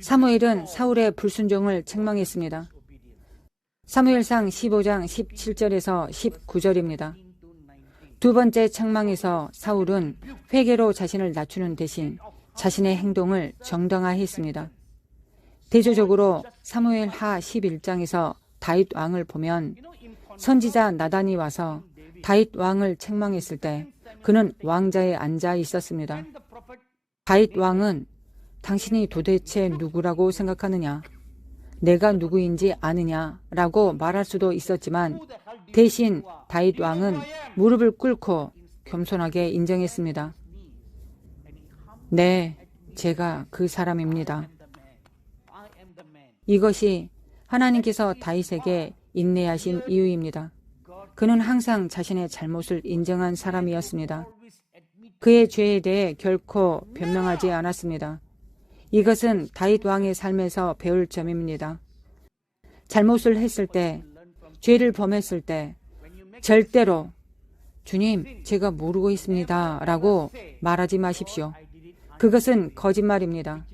사무엘은 사울의 불순종을 책망했습니다. 사무엘상 15장 17절에서 19절입니다. 두 번째 책망에서 사울은 회개로 자신을 낮추는 대신 자신의 행동을 정당화했습니다. 대조적으로 사무엘 하 11장에서 다윗 왕을 보면 선지자 나단이 와서 다윗 왕을 책망했을 때 그는 왕자에 앉아 있었습니다. 다윗 왕은 당신이 도대체 누구라고 생각하느냐? 내가 누구인지 아느냐라고 말할 수도 있었지만 대신 다윗 왕은 무릎을 꿇고 겸손하게 인정했습니다. 네, 제가 그 사람입니다. 이것이 하나님께서 다윗에게 인내하신 이유입니다. 그는 항상 자신의 잘못을 인정한 사람이었습니다. 그의 죄에 대해 결코 변명하지 않았습니다. 이것은 다윗 왕의 삶에서 배울 점입니다. 잘못을 했을 때, 죄를 범했을 때 절대로 주님, 제가 모르고 있습니다 라고 말하지 마십시오. 그것은 거짓말입니다.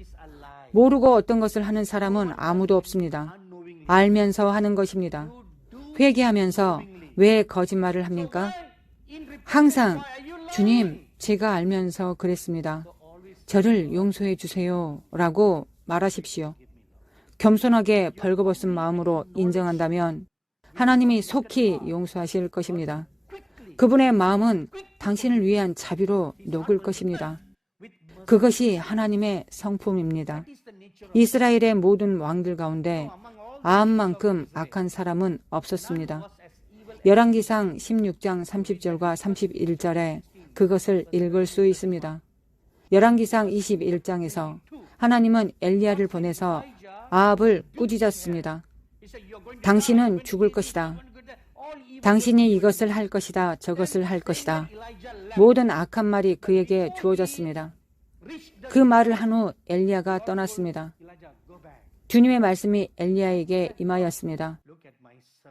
모르고 어떤 것을 하는 사람은 아무도 없습니다. 알면서 하는 것입니다. 회개하면서 왜 거짓말을 합니까? 항상 주님, 제가 알면서 그랬습니다. 저를 용서해 주세요 라고 말하십시오. 겸손하게 벌거벗은 마음으로 인정한다면 하나님이 속히 용서하실 것입니다. 그분의 마음은 당신을 위한 자비로 녹을 것입니다. 그것이 하나님의 성품입니다. 이스라엘의 모든 왕들 가운데 아합만큼 악한 사람은 없었습니다. 열왕기상 16장 30절과 31절에 그것을 읽을 수 있습니다. 열왕기상 21장에서 하나님은 엘리야를 보내서 아합을 꾸짖었습니다. 당신은 죽을 것이다. 당신이 이것을 할 것이다. 저것을 할 것이다. 모든 악한 말이 그에게 주어졌습니다. 그 말을 한 후 엘리야가 떠났습니다. 주님의 말씀이 엘리야에게 임하였습니다.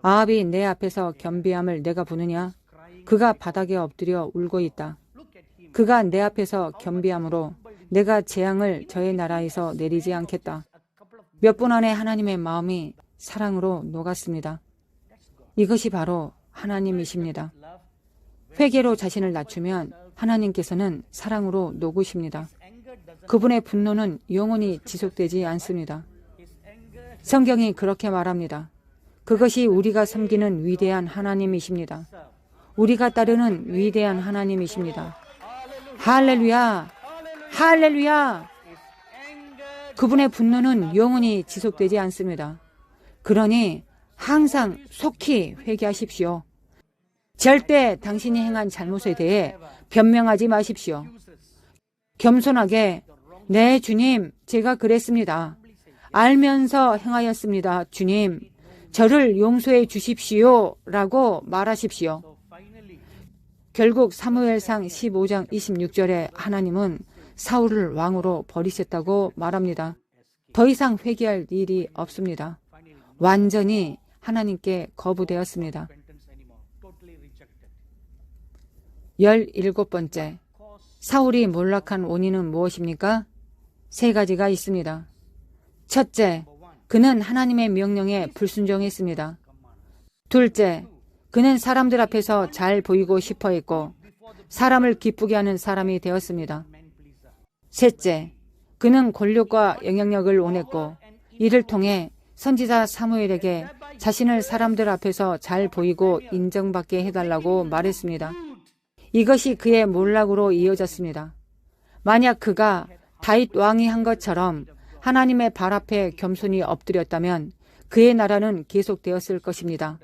아합이 내 앞에서 겸비함을 내가 보느냐? 그가 바닥에 엎드려 울고 있다. 그가 내 앞에서 겸비함으로 내가 재앙을 저의 나라에서 내리지 않겠다. 몇 분 안에 하나님의 마음이 사랑으로 녹았습니다. 이것이 바로 하나님이십니다. 회개로 자신을 낮추면 하나님께서는 사랑으로 녹으십니다. 그분의 분노는 영원히 지속되지 않습니다. 성경이 그렇게 말합니다. 그것이 우리가 섬기는 위대한 하나님이십니다. 우리가 따르는 위대한 하나님이십니다. 할렐루야! 할렐루야! 그분의 분노는 영원히 지속되지 않습니다. 그러니 항상 속히 회개하십시오. 절대 당신이 행한 잘못에 대해 변명하지 마십시오. 겸손하게 네 주님, 제가 그랬습니다. 알면서 행하였습니다. 주님, 저를 용서해 주십시오 라고 말하십시오. 결국 사무엘상 15장 26절에 하나님은 사울을 왕으로 버리셨다고 말합니다. 더 이상 회개할 일이 없습니다. 완전히 하나님께 거부되었습니다. 17번째, 사울이 몰락한 원인은 무엇입니까? 세 가지가 있습니다. 첫째, 그는 하나님의 명령에 불순종했습니다. 둘째, 그는 사람들 앞에서 잘 보이고 싶어 했고 사람을 기쁘게 하는 사람이 되었습니다. 셋째, 그는 권력과 영향력을 원했고 이를 통해 선지자 사무엘에게 자신을 사람들 앞에서 잘 보이고 인정받게 해달라고 말했습니다. 이것이 그의 몰락으로 이어졌습니다. 만약 그가 다윗 왕이 한 것처럼 하나님의 발 앞에 겸손히 엎드렸다면 그의 나라는 계속되었을 것입니다.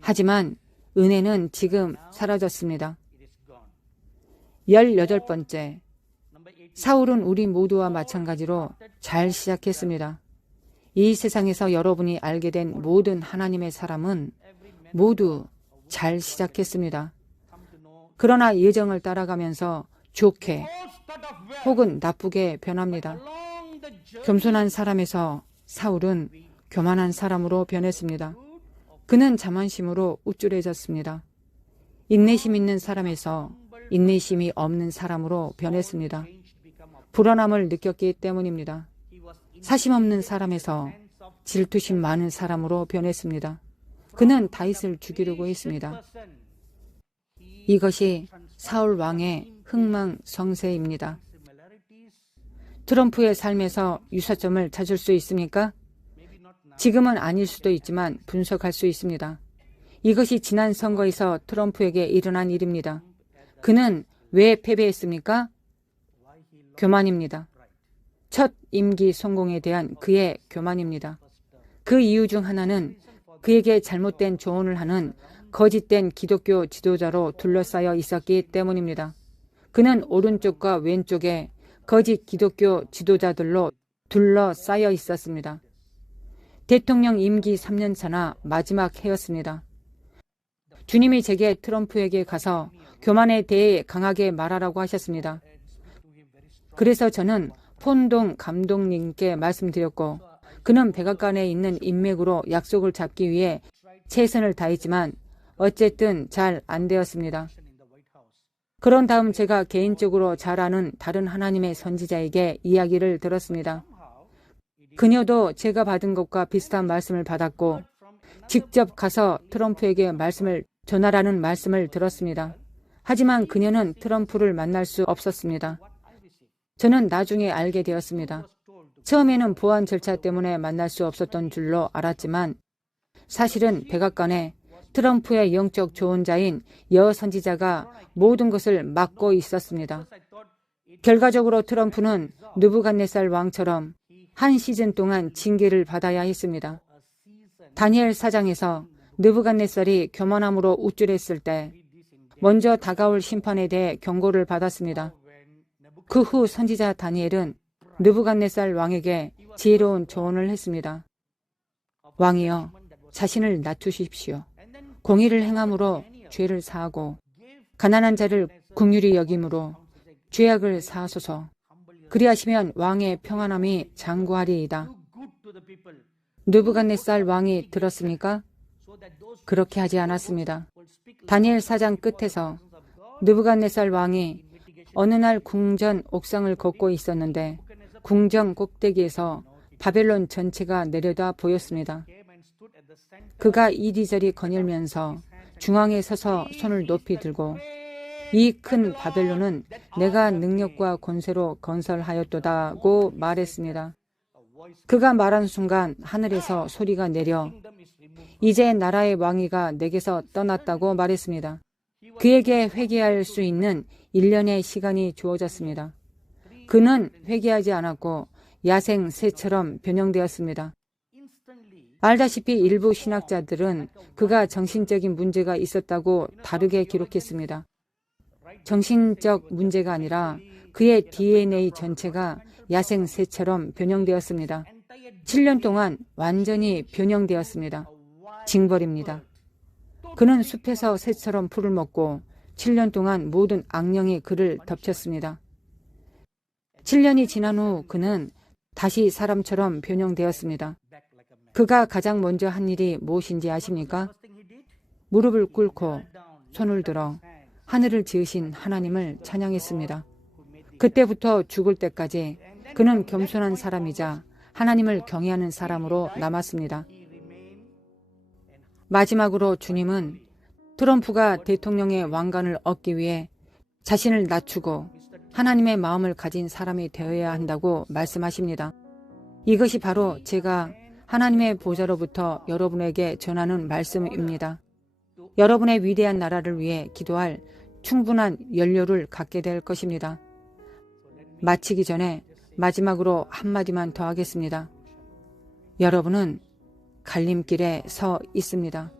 하지만 은혜는 지금 사라졌습니다. 18번째, 사울은 우리 모두와 마찬가지로 잘 시작했습니다. 이 세상에서 여러분이 알게 된 모든 하나님의 사람은 모두 잘 시작했습니다. 그러나 예정을 따라가면서 좋게 혹은 나쁘게 변합니다. 겸손한 사람에서 사울은 교만한 사람으로 변했습니다. 그는 자만심으로 우쭐해졌습니다. 인내심 있는 사람에서 인내심이 없는 사람으로 변했습니다. 불안함을 느꼈기 때문입니다. 사심 없는 사람에서 질투심 많은 사람으로 변했습니다. 그는 다윗을 죽이려고 했습니다. 이것이 사울 왕의 흥망성쇠입니다. 트럼프의 삶에서 유사점을 찾을 수 있습니까? 지금은 아닐 수도 있지만 분석할 수 있습니다. 이것이 지난 선거에서 트럼프에게 일어난 일입니다. 그는 왜 패배했습니까? 교만입니다. 첫 임기 성공에 대한 그의 교만입니다. 그 이유 중 하나는 그에게 잘못된 조언을 하는 거짓된 기독교 지도자로 둘러싸여 있었기 때문입니다. 그는 오른쪽과 왼쪽에 거짓 기독교 지도자들로 둘러싸여 있었습니다. 대통령 임기 3년 차나 마지막 해였습니다. 주님이 제게 트럼프에게 가서 교만에 대해 강하게 말하라고 하셨습니다. 그래서 저는 폰동 감독님께 말씀드렸고, 그는 백악관에 있는 인맥으로 약속을 잡기 위해 최선을 다했지만 어쨌든 잘 안 되었습니다. 그런 다음 제가 개인적으로 잘 아는 다른 하나님의 선지자에게 이야기를 들었습니다. 그녀도 제가 받은 것과 비슷한 말씀을 받았고 직접 가서 트럼프에게 말씀을 전하라는 말씀을 들었습니다. 하지만 그녀는 트럼프를 만날 수 없었습니다. 저는 나중에 알게 되었습니다. 처음에는 보안 절차 때문에 만날 수 없었던 줄로 알았지만 사실은 백악관에 트럼프의 영적 조언자인 여 선지자가 모든 것을 막고 있었습니다. 결과적으로 트럼프는 느부갓네살 왕처럼 한 시즌 동안 징계를 받아야 했습니다. 다니엘 4장에서 느부갓네살이 교만함으로 우쭐했을 때 먼저 다가올 심판에 대해 경고를 받았습니다. 그 후 선지자 다니엘은 느부갓네살 왕에게 지혜로운 조언을 했습니다. 왕이여, 자신을 낮추십시오. 공의를 행함으로 죄를 사하고 가난한 자를 긍휼히 여김으로 죄악을 사하소서. 그리하시면 왕의 평안함이 장구하리이다. 느부갓네살 왕이 들었습니까? 그렇게 하지 않았습니다. 다니엘 4장 끝에서 느부갓네살 왕이 어느 날 궁전 옥상을 걷고 있었는데 궁전 꼭대기에서 바벨론 전체가 내려다 보였습니다. 그가 이리저리 거닐면서 중앙에 서서 손을 높이 들고 이 큰 바벨론은 내가 능력과 권세로 건설하였도다고 말했습니다. 그가 말한 순간 하늘에서 소리가 내려 이제 나라의 왕위가 내게서 떠났다고 말했습니다. 그에게 회개할 수 있는 1년의 시간이 주어졌습니다. 그는 회개하지 않았고 야생 새처럼 변형되었습니다. 알다시피 일부 신학자들은 그가 정신적인 문제가 있었다고 다르게 기록했습니다. 정신적 문제가 아니라 그의 DNA 전체가 야생 새처럼 변형되었습니다. 7년 동안 완전히 변형되었습니다. 징벌입니다. 그는 숲에서 새처럼 풀을 먹고 7년 동안 모든 악령이 그를 덮쳤습니다. 7년이 지난 후 그는 다시 사람처럼 변형되었습니다. 그가 가장 먼저 한 일이 무엇인지 아십니까? 무릎을 꿇고 손을 들어 하늘을 지으신 하나님을 찬양했습니다. 그때부터 죽을 때까지 그는 겸손한 사람이자 하나님을 경외하는 사람으로 남았습니다. 마지막으로 주님은 트럼프가 대통령의 왕관을 얻기 위해 자신을 낮추고 하나님의 마음을 가진 사람이 되어야 한다고 말씀하십니다. 이것이 바로 제가 하나님의 보좌로부터 여러분에게 전하는 말씀입니다. 여러분의 위대한 나라를 위해 기도할 충분한 연료를 갖게 될 것입니다. 마치기 전에 마지막으로 한마디만 더 하겠습니다. 여러분은 갈림길에 서 있습니다.